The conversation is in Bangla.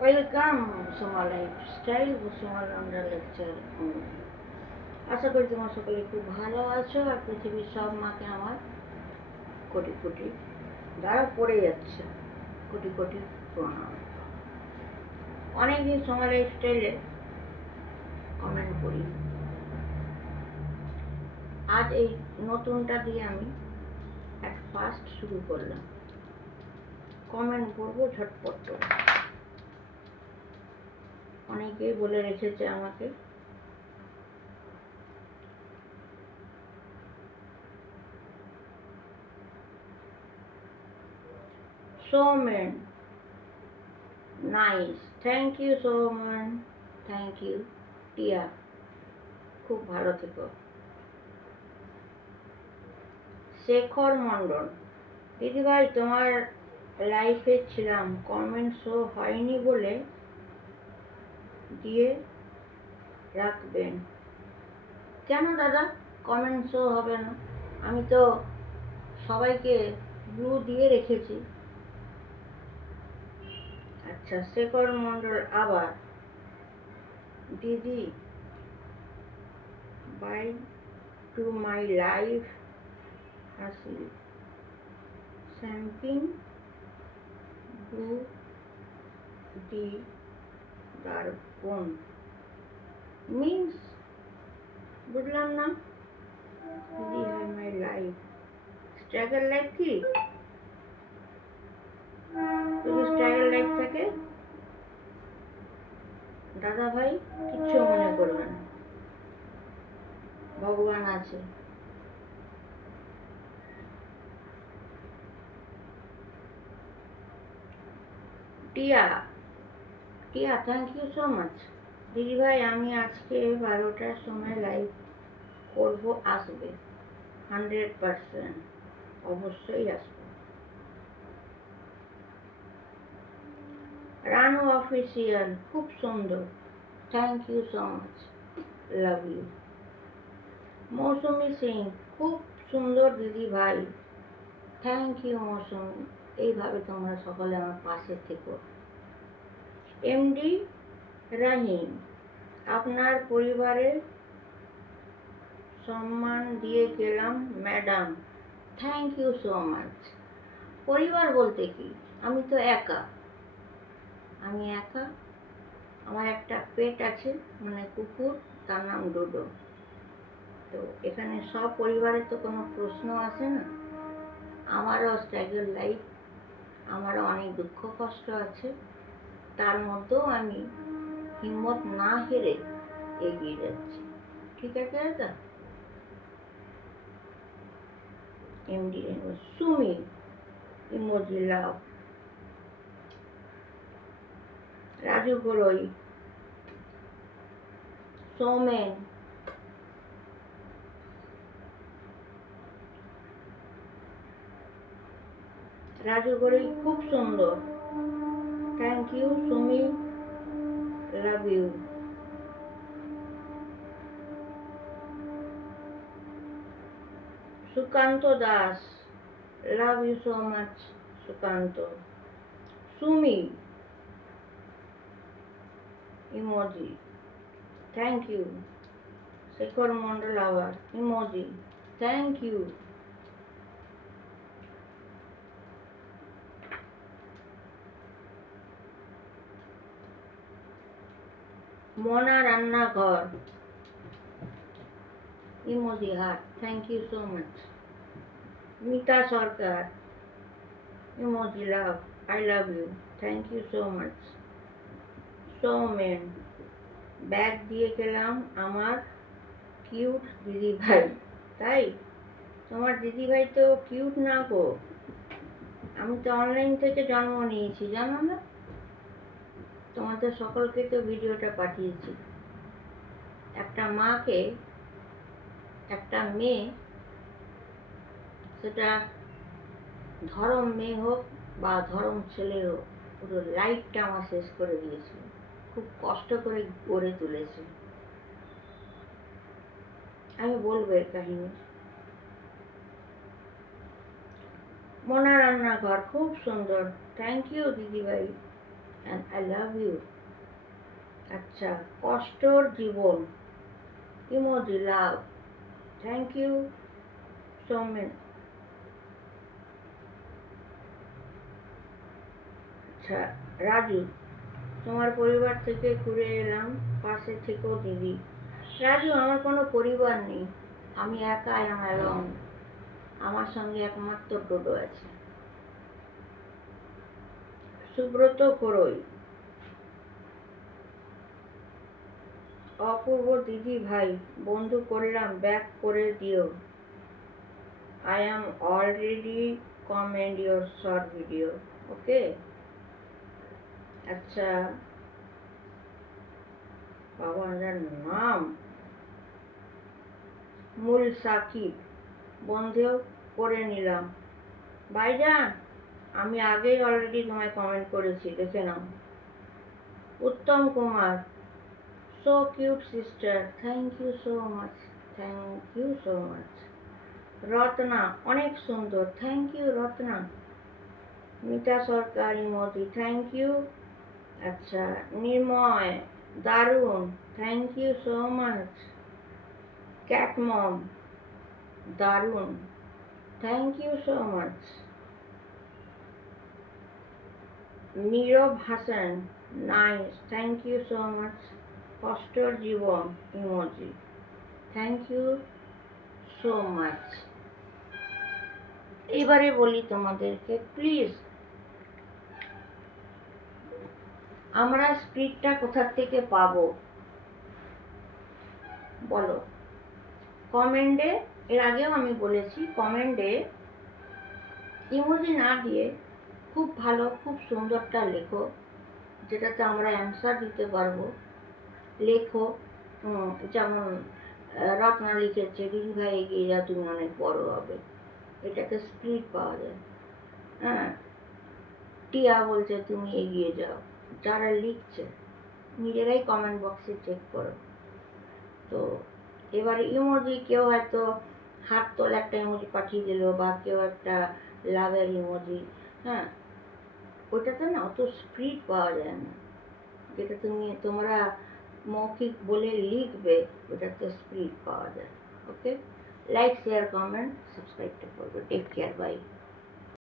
ওয়েলকাম সোমা লাইফস্টাইল সোমা লন্ডা লেকচার। আশা করি তোমার সকলে খুব ভালো আছো আর পৃথিবীর সব মাকে আমার কোটি কোটি দ্বারা পড়ে যাচ্ছে কোটি কোটি প্রণাম। অনেকদিন সোমা লাইফস্টাইলে কমেন্ট করি, আজ এই নতুনটা দিয়ে আমি এক ফার্স্ট শুরু করলাম। কমেন্ট করবো ঝটপট করে। অনেকেই বলে রেখেছে আমাকে Soumen nice, thank you Soumen, thank you. Tia খুব ভালো থেকো। শেখর মণ্ডল, দিদিভাই তোমার লাইফে ছিলাম, কমেন্ট শো হয়নি বলে দিয়ে রাখবেন। কেন দাদা কমেন্ট শো হবে না? আমি তো সবাইকে ব্লু দিয়ে রেখেছি। আচ্ছা শেখর মণ্ডল আবার, দিদি বাই টু মাই লাইফ আসি স্যাম্পিং ব্লু দি দারপন মিন্স বুঝলাম না। দিদি hi my life struggle life কি? যদি স্ট্রাগল লাইফ থাকে দাদা ভাই কিচ্ছু মনে করবেন, ভগবান আছে। টিয়া টিয়া থ্যাংক ইউ সো মাচ। দিদিভাই আমি আজকে 12টার সময় লাইভ করব, আসবে? 100% অবশ্যই আসবে। রানু অফিসিয়াল খুব সুন্দর, thank you so much, love you. Mousumi Singh খুব সুন্দর দিদি ভাই, থ্যাংক ইউ মৌসুমি। এইভাবে তোমরা সকলে আমার পাশে থেকো। এমডি রাহিম, আপনার পরিবারের সম্মান দিয়ে গেলাম madam, thank you so much. পরিবার বলতে কি, আমি তো একা, আমি একা। আমার একটা পেট আছে, মানে কুকুর, তার নাম ডোডো। তো এখানে সব পরিবারের তো কোনো প্রশ্ন আসে না। আমারও স্ট্রাগল লাইফ, আমারও অনেক দুঃখ কষ্ট আছে, তার মধ্যেও আমি হিম্মত না হেরে এগিয়ে যাচ্ছি। ঠিক আছে দাদা? MD Sumi emoji love. Raju Gorai, Soumen, Raju Gorai খুব সুন্দর, thank you Sumi, love you. Sukanta Das, love you so much Sukanta. Sumi emoji, thank you. Shekhar Mondal আবার ইমোজি, থ্যাংক ইউ। মোনা রান্নাঘর emoji heart, thank you so much. Mita Sarkar emoji love, I love you, thank you so much. Soumen, bag দিয়ে গেলাম আমার কিউট দিদি ভাই, তাই? তোমার দিদি ভাই তো কিউট না গো, আমি তো অনলাইন থেকে জন্ম নিয়েছি, জানো না? তোমাদের সকলকে তো ভিডিওটা পাঠিয়েছি। একটা মাকে, একটা মেয়ে, সেটা ধরম মেয়ে হোক বা ধরম ছেলে হোক, পুরো লাইফটা আমার শেষ করে দিয়েছিল, খুব কষ্ট করে গড়ে তুলেছে। আমি বলবো এর কাহিনী। মোনা রান্নাঘর খুব সুন্দর, থ্যাংক ইউ দিদিভাই। and I love you. আচ্ছা, কষ্টর জীবন emoji love, thank you so much. আচ্ছা, রাজু, তোমার পরিবার থেকে ঘুরে এলাম, পাশে থেকো দিদি। রাজু, আমার কোনো পরিবার নেই, আমি একাই, আমার অ্যালং। আমার সঙ্গে একমাত্র ডোডো আছে। সুব্রত করই, অপূর্ব দিদি ভাই, বন্ধু করলাম, ব্যাক করে দিও। I am already comment your short video. Okay? আচ্ছা, বাবার নাম মূল সাকিব, বন্ধেও করে নিলাম। ভাইজান, আমি আগেই অলরেডি তোমায় কমেন্ট করেছি, দেখে নাও। Uttam Kumar, so cute sister, thank you so much, thank you so much. Ratna, অনেক সুন্দর, thank you Ratna. Mita Sarkar emoji, thank you. আচ্ছা, নির্ময়, দারুণ, thank you so much. Cat mom, দারুণ, thank you so much. Nirob Hasan, nice, thank you so much. কষ্টর জীবন emoji, thank you so much. এবারে বলি তোমাদেরকে, প্লিজ আমরা স্ক্রিপ্টটা কোথা থেকে পাবো বলো কমেন্টে। এর আগেও আমি বলেছি, কমেন্টে ইমোজি না দিয়ে খুব ভালো, খুব সুন্দরটা লেখো, যেটাতে আমরা অ্যান্সার দিতে পারবো। লেখো, যেমন রত্না লিখেছে, দিদি ভাই এগিয়ে যাও, তুমি অনেক বড় হবে, এটাতে স্পিড পাওয়া যায়। হ্যাঁ, টিয়া বলছে তুমি এগিয়ে যাও। যারা লিখছে নিজেরাই কমেন্ট বক্সে চেক করো। তো এবারে ইমোজি, কেউ হয়তো হাত তোলা একটা ইমোজি পাঠিয়ে দিল, বা কেউ একটা লাভের ইমোজি, হ্যাঁ, ওইটাতে না অত স্পিড পাওয়া যায় না। যেটা তোমরা মৌখিক বলে লিখবে, ওটাতে স্পিড পাওয়া যায়। ওকে, লাইক শেয়ার কমেন্ট সাবস্ক্রাইবটা করবে। Take care, by.